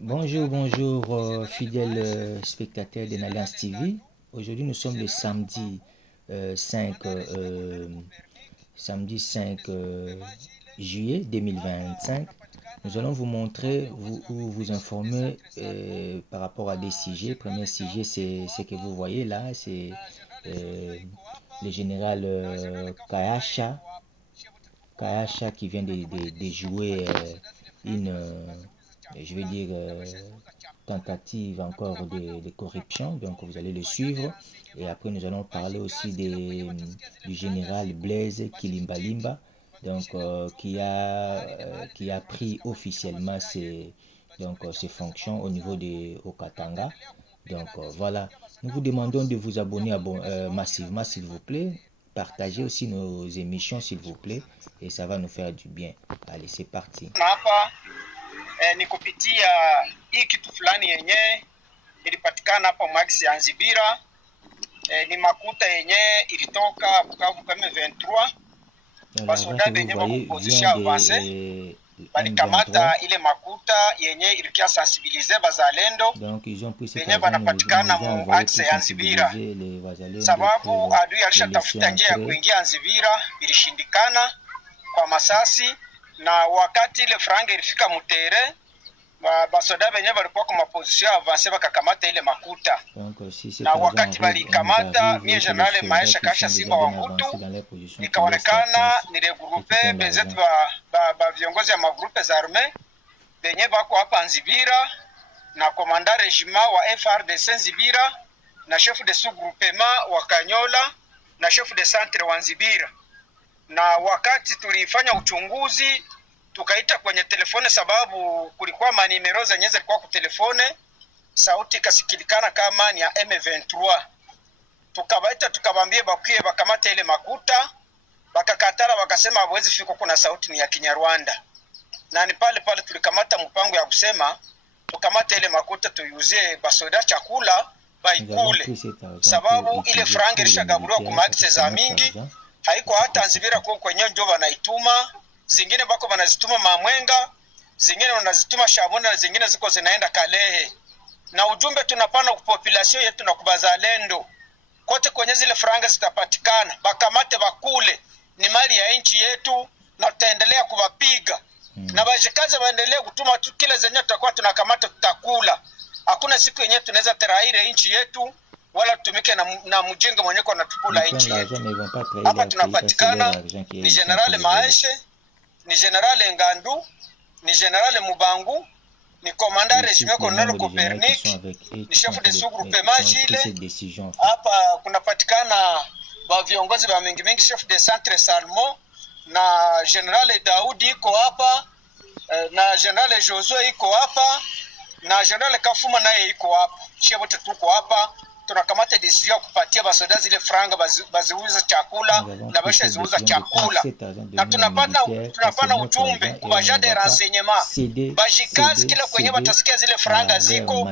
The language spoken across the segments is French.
Bonjour, fidèles spectateurs d'Enalliance TV. Aujourd'hui, nous sommes le samedi 5, samedi 5 juillet 2025. Nous allons vous montrer, vous informer par rapport à des sujets. Le premier sujet, c'est ce que vous voyez là, c'est le général Kayacha qui vient de jouer une, je vais dire, tentative encore de corruption. Donc vous allez le suivre. Et après nous allons parler aussi du général Blaise Kilimbalimba, donc qui a pris officiellement ses fonctions au niveau de Okatanga. Donc voilà, nous vous demandons de vous abonner massivement s'il vous plaît. Partagez aussi nos émissions s'il vous plaît et ça va nous faire du bien. Allez, c'est parti. Hapa ni kupitia hii kitu fulani yenye ilipatikana hapa Mwagisi ya Nzibira. Ni makuta yenye ilitoka Bukavu kwa M23. Basoda benye bakupozisha avance balikamata ile makuta yenye ilikia sensibilize bazalendo benye banapatikana mu axe ya Nzibira, sababu adui alishatafuta njia ya kuingia Nzibira, ilishindikana kwa masasi. Na wakati ile franga ilifika mutere, basoda benye balikuwa kwa maposition avance bakakamata ile makuta. Na wakati balikamata, mie generale Maesha Kasha Simba wa Mbutu nikaonekana niregrupe benzetu ba viongozi ya magrupe za arme benye bako hapa Nzibira na komanda regiment wa FRDC Nzibira na chef de sous-groupement wa Kanyola na chef de centre wa Nzibira. Na wakati tulifanya uchunguzi tukaita kwenye telefone, sababu kulikuwa manimero zenye zilikuwa kwa telefone, sauti ikasikilikana kama ni ya M23. Tukabaita tukabambie bakuye bakamata ile makuta, bakakatara bakasema hawezi fika, kuna sauti ni ya Kinyarwanda. Na ni pale pale tulikamata mpango ya kusema tukamata ile makuta tuyuzie basoda chakula baikule, sababu ile franga ilishagabuliwa kwa maakse za mingi. Haiko hata Nzibira kwa kwenye ndio wanaituma, zingine bako wanazituma Mamwenga, zingine wanazituma Shabona, na zingine ziko zinaenda Kalehe. Na ujumbe tunapana kwa population yetu na kubazalendo kote kwenye zile franga zitapatikana, bakamate bakule, ni mali ya nchi yetu na tutaendelea kuwapiga. Na bajikaze waendelee kutuma tu, kile zenye tutakuwa tunakamata tutakula. Hakuna siku yenye tunaweza teraire nchi yetu wala tutumike na mjinga mwenye kwa natukula nchi yetu. Hapa tunapatikana ni General Maeshe, ni General Ngandu, ni General Mubangu, ni Commandant Regiment Colonel Copernic, ni chef de sous-groupement Jile. Hapa kunapatikana ba viongozi ba mingi chef de centre Salmo na General Daudi iko hapa, na General Josue iko hapa, na General Kafuma naye iko hapa. Shie wote tuko hapa. Tunakamata decision kupatia basoda zile franga baziuza chakula na basha ziuza chakula. Na tunapana ujumbe kwa jade renseignement bajikazi kila kwenye batasikia zile franga ziko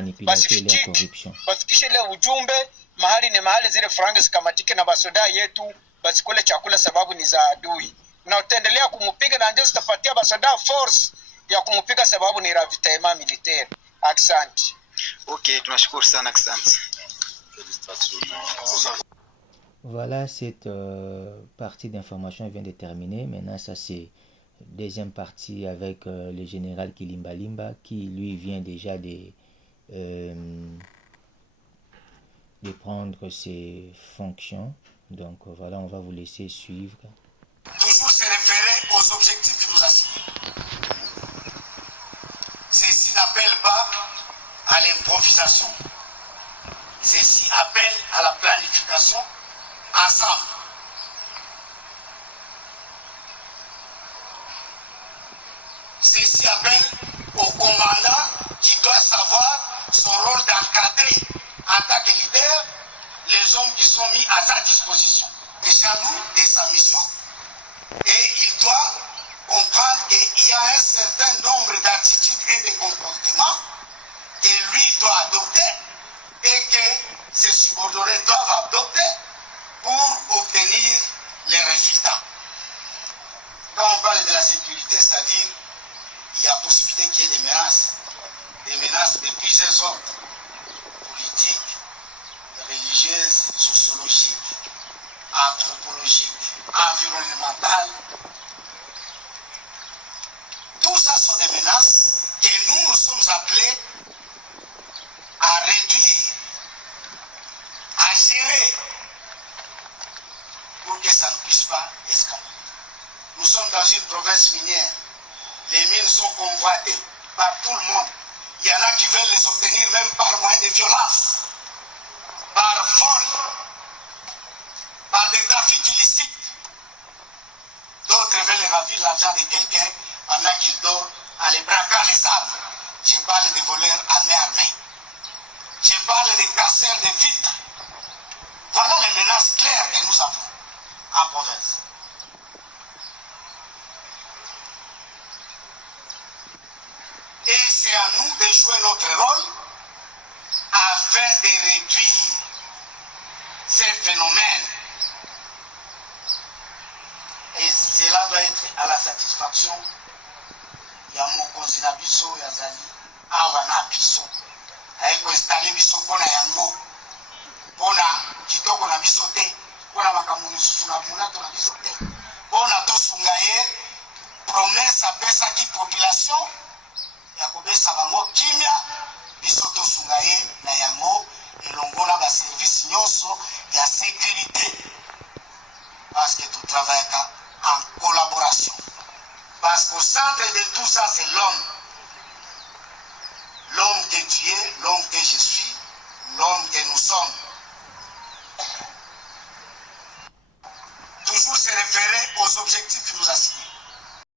bafikishe ile ujumbe mahali ni mahali zile franga zikamatike na basoda yetu basikule chakula, sababu ni za adui. Na utaendelea kumupiga na ndio zitapatia basoda force ya kumupiga, sababu ni ravitaillement militaire. Asante. Okay, tunashukuru sana, asante. Voilà, cette partie d'information vient de terminer. Maintenant, ça c'est deuxième partie avec le général Kilimbalimba qui lui vient déjà de prendre ses fonctions. Donc voilà, on va vous laisser suivre. Toujours se référer aux objectifs que nous assignons. Ceci n'appelle pas à l'improvisation. Ceci appelle à la planification ensemble. Ceci appelle au commandant qui doit savoir son rôle d'encadrer en tant que leader les hommes qui sont mis à sa disposition. Déjà nous de sa mission, et il doit comprendre qu'il y a un certain nombre d'attitudes et de comportements que lui doit adopter et que ses subordonnés doivent adopter pour obtenir les résultats. Quand on parle de la sécurité, c'est-à-dire il y a possibilité qu'il y ait des menaces les ordres, politiques, religieuses, sociologiques, anthropologiques, environnementales. Tout ça sont des menaces que nous sommes appelés à réduire, à gérer, pour que ça ne puisse pas escalader. Nous sommes dans une province minière. Les mines sont convoitées par tout le monde. Il y en a qui veulent les obtenir même par moyen de violence, par vol, par des trafics illicites. D'autres veulent ravir l'argent de quelqu'un pendant qu'il dort en les braquant les armes. Je parle des voleurs à main armée. Je parle des casseurs de vitres. Voilà les menaces claires que nous avons en province. Et c'est à nous de jouer notre rôle afin de réduire ces phénomènes. Et cela doit être à la satisfaction ya mokonzi na biso yazali awa na biso. Aiko installe biso pona yango. Pona kitoko na biso te. Pona makambo misusu na munato na biso te. Pona tosunga ye promesse apesa ki population ya kobesa bango kimia biso tosunga ye na yango elongo na ba service nyonso ya sécurité. Parce que tout travaille en collaboration. Parce qu'au centre de tout ça, c'est l'homme. L'homme que tu es, l'homme que je suis, l'homme que nous sommes. Toujours se référer aux objectifs que nous assignons.